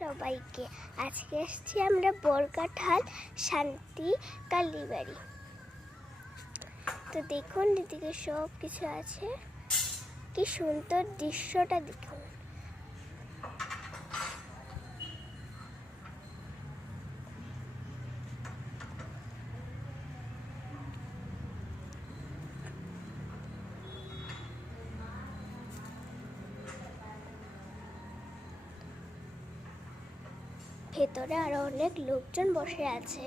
সবাইকে আজকে এসেছি আমরা বরকাঠাল শান্তি কালীবাড়ি। তো দেখুন এদিকে সব কিছু আছে, কি সুন্দর দৃশ্যটা দেখুন। ভেতরে আরো অনেক লোকজন বসে আছে।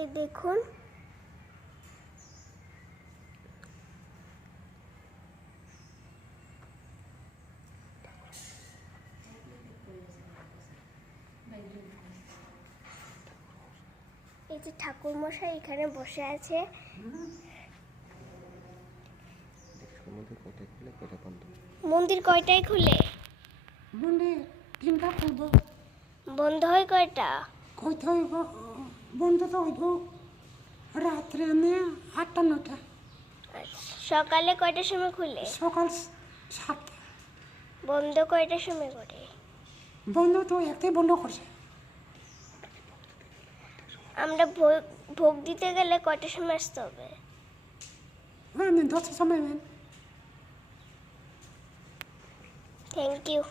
এই দেখুন এই যে ঠাকুর মশাই এখানে বসে আছে। মন্দির কয়টায় খুলে? মন্দির 3টা খুলব। বন্ধ হয় কয়টা? কইতে হইব বন্ধ তো হইব রাত্রে 8টা 9টা। সকালে কয়টার সময় খুলে? সকাল 7টা। বন্ধ কয়টার সময় করে? বন্ধ তো একটাই বন্ধ করছে। আমরা ভোগ দিতে গেলে কয়টার সময় আসতে হবে? হ্যাঁ 10টার সময় ম্যাম। Thank you.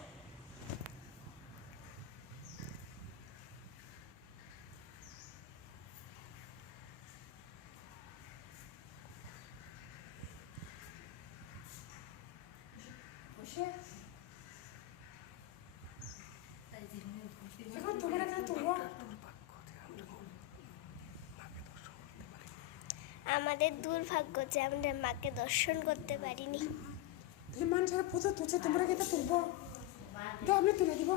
আমাদের দুর্ভাগ্য যে আমরা মাকে দর্শন করতে পারিনি। মানুষের পুজো তুলছে, তোমরা কি তুলবো? তো আমি তুলে দিব।